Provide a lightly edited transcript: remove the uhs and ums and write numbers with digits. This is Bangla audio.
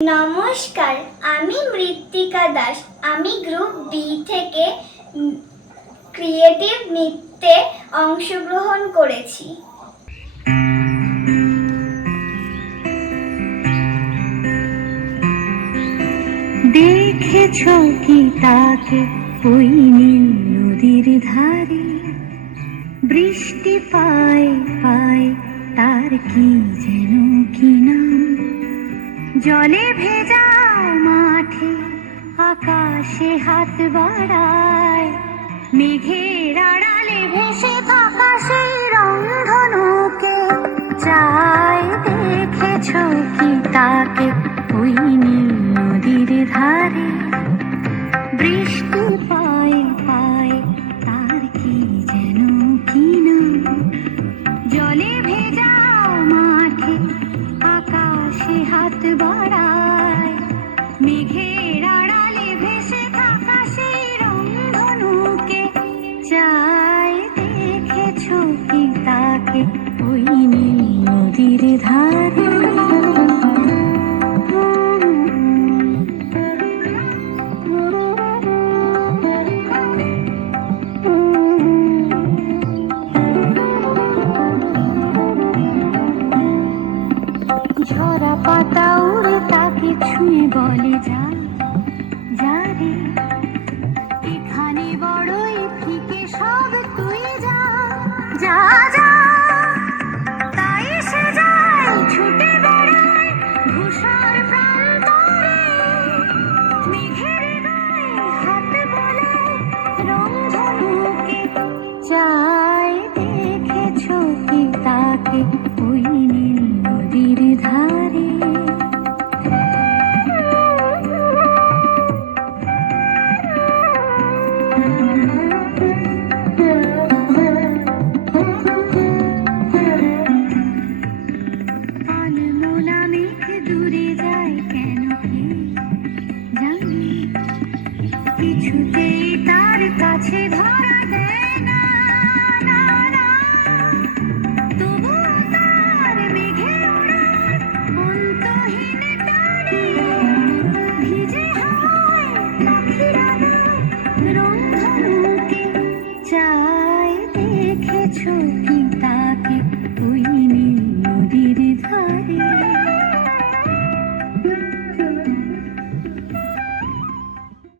নমস্কার, আমি মৃত্তিকা দাস। আমি গ্রুপ বি থেকে ক্রিয়েটিভ নৃত্যে অংশগ্রহণ করেছি। দেখেছো কি তাকে ওই নীল নদীর ধারে, বৃষ্টি পায় পায় তার কি যেন কি নাম, জলে ভেজা মাঠে আকাশে হাত বাড়ায়, মেঘের আড়ালে ভেসে থাকা সেই রংধনুকে চায়। দেখেছো কি তাকে ওই নীল নদীর ধারে, বৃষ্টি পায় পায় তার কি যেন কি নাম, জলে ভেজা মাঠে আকাশে হাত বাড়ায়, মেঘের আড়ালে ভেসে থাকা সেই রংধনুকে চায়। দেখেছো কি তাকে ওই নীল নদীর ধারে। ঝরা পাতা উড়ে তাকে ছুঁয়ে বলে যা যা রে, এখানে বড়ই ফিকে সব তুই যা যা যা। তাই সে যায় ছুটে বেড়ায় ধূসর প্রান্তরে, মেঘের গায়ে হাত বোলায় রংধনুকে চায়। দেখেছো কি তাকে ওই নীল নদীর ধারে। আনমোনা মেঘ দূরে যায় কেন কে জানে, কিছুতেই তার কাছে ধরা দেয় না না না। তবু তার মেঘে ওড়ার অন্তহীন টানে, ভিজে হাওয়ায় পাখিরা গায় রংধনুকে চায়। দেখেছো কি